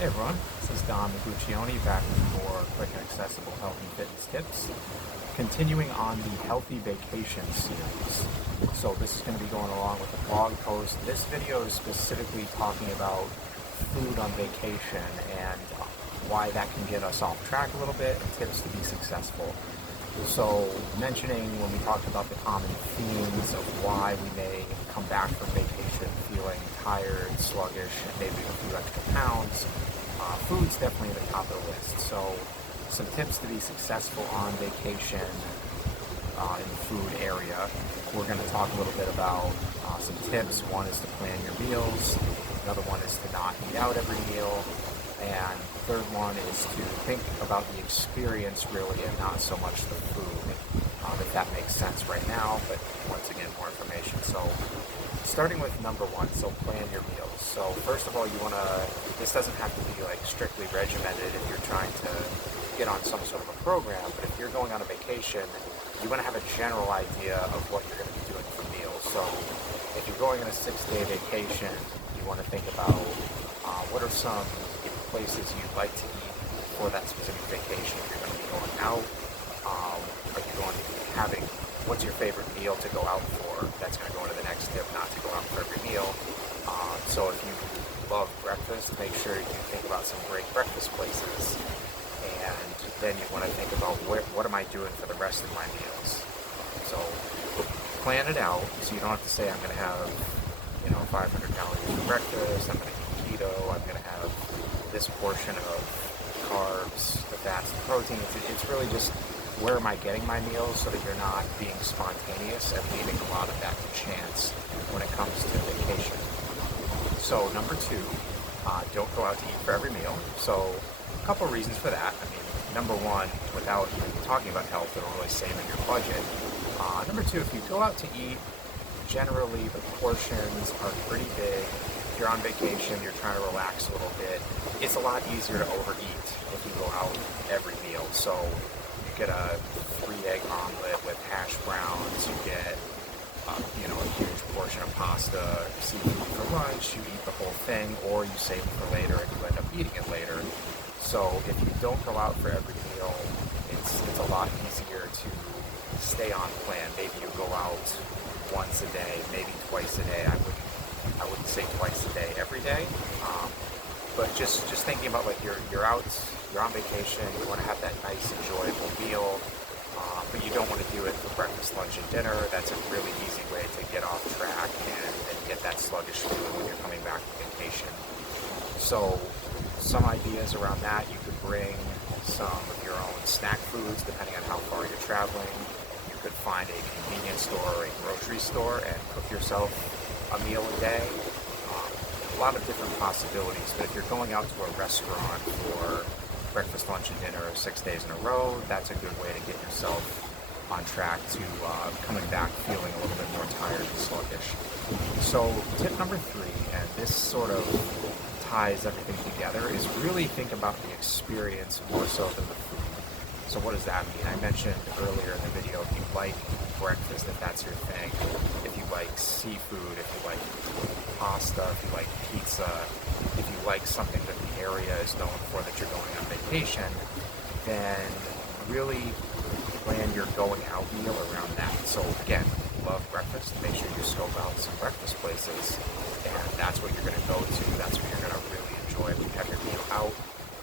Hey everyone, this is Don Miguccioni back with more quick and accessible health and fitness tips. Continuing on the Healthy Vacation series. So this is going to be going along with the blog post. This video is specifically talking about food on vacation and why that can get us off track a little bit and tips to be successful. So mentioning when we talked about the common themes of why we may come back from vacation feeling tired, sluggish, and maybe a few extra pounds, food's definitely at the top of the list. So some tips to be successful on vacation in the food area. We're going to talk a little bit about some tips. One is to plan your meals. Another one is to not eat out every meal. And third one is to think about the experience really and not so much the food, if that makes sense right now, but once again, more information. So starting with number one, so plan your meals. So first of all, this doesn't have to be like strictly regimented if you're trying to get on some sort of a program, but if you're going on a vacation, you want to have a general idea of what you're going to be doing for meals. So if you're going on a 6-day vacation, you want to think about what are some places you'd like to eat for that specific vacation. If you're going to be going out, are you going to be having, what's your favorite meal to go out for? That's going to go into the next tip, not to go out for every meal. So if you love breakfast, make sure you think about some great breakfast places, and then you want to think about what am I doing for the rest of my meals. So plan it out so you don't have to say I'm going to have 500 calories for breakfast, I'm going to eat keto, I'm going to have this portion of carbs, the fats, the protein. It's really just where am I getting my meals so that you're not being spontaneous and leaving a lot of that to chance when it comes to vacation. So number two, don't go out to eat for every meal. So a couple of reasons for that. I mean, number one, without even talking about health, it'll really save in your budget. Number two, if you go out to eat, generally the portions are pretty big. If you're on vacation, you're trying to relax a little bit, it's a lot easier to overeat if you go out every meal. So you get a 3-egg omelet with hash browns, you get a huge portion of pasta, seafood for lunch, you eat the whole thing, or you save it for later and you end up eating it later. So if you don't go out for every meal, it's a lot easier to stay on plan. Maybe you go out once a day, maybe twice a day. I wouldn't say twice a day every day, but just thinking about like you're on vacation, you want to have that nice enjoyable meal, but you don't want to do it for breakfast, lunch, and dinner. That's a really easy way to get off track and get that sluggish feeling when you're coming back from vacation. So some ideas around that, you could bring some of your own snack foods depending on how far you're traveling. You could find a convenience store or a grocery store and cook yourself a meal a day. A lot of different possibilities, but if you're going out to a restaurant for breakfast, lunch, and dinner 6 days in a row, that's a good way to get yourself on track to coming back feeling a little bit more tired and sluggish. So tip number 3, and this sort of ties everything together, is really think about the experience more so than the food. So what does that mean? I mentioned earlier in the video, if you like breakfast, if that's your thing, if you like seafood, if you like pasta, if you like pizza, if you like something that the area is known for that you're going on vacation, then really plan your going out meal around that. So again, if you love breakfast, make sure you scope out some breakfast places, and that's what you're going to go to. That's what you're going to really enjoy when you have your meal out.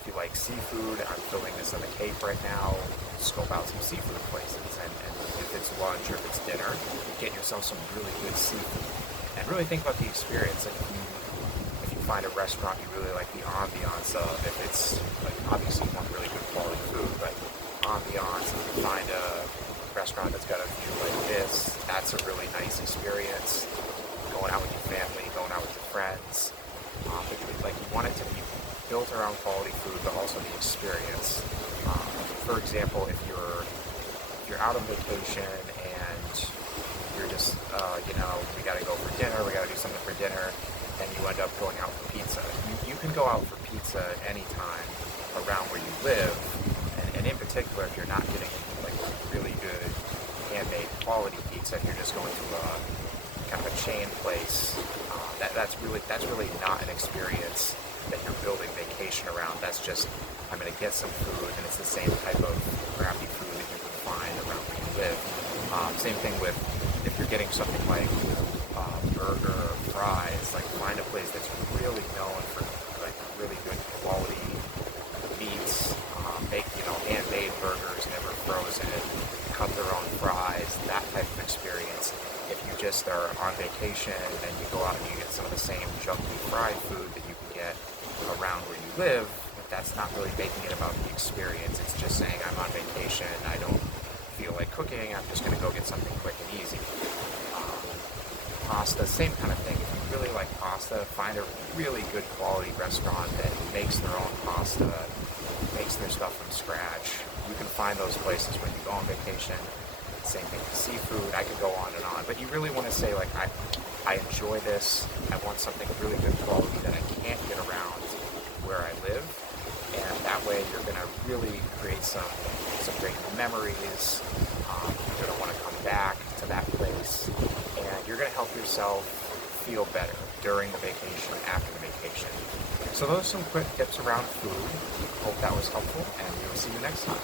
If you like seafood, I'm filming this on the Cape right now, scope out some seafood places, and if it's lunch or if it's dinner, get yourself some really good seafood. And really think about the experience. Like if you find a restaurant you really like the ambiance of, if it's like obviously you want really good quality food, but ambiance, if you find a restaurant that's got a view like this, that's a really nice experience. Going out with your family, going out with your friends, but you want it to be built around quality food, but also the experience. For example, if you're out on vacation and you're just, we gotta go for dinner, we gotta do something for dinner, and you end up going out for pizza. You can go out for pizza anytime around where you live, and in particular, if you're not getting like really good handmade quality pizza, if you're just going to a kind of a chain place, that's really not an experience that you're building vacation it's just, I'm going to get some food, and it's the same type of crappy food that you can find around where you live. Same thing with if you're getting something like burger or fries, like find a place that's really known for like really good quality meats, make, handmade burgers, never frozen, cut their own fries, that type of experience. If you just are on vacation and you go out and you get some of the same junky fried food that you can get around where you live, that's not really making it about the experience. It's just saying, I'm on vacation, I don't feel like cooking, I'm just going to go get something quick and easy. Pasta, same kind of thing. If you really like pasta, find a really good quality restaurant that makes their own pasta, makes their stuff from scratch. You can find those places when you go on vacation. Same thing with seafood. I could go on and on, but you really want to say, like, I enjoy this. I want something really good quality that I can't get around where I live, and that way you're going to really create some great memories. You're going to want to come back to that place, and you're going to help yourself feel better during the vacation, after the vacation. So those are some quick tips around food. Hope that was helpful, and we'll see you next time.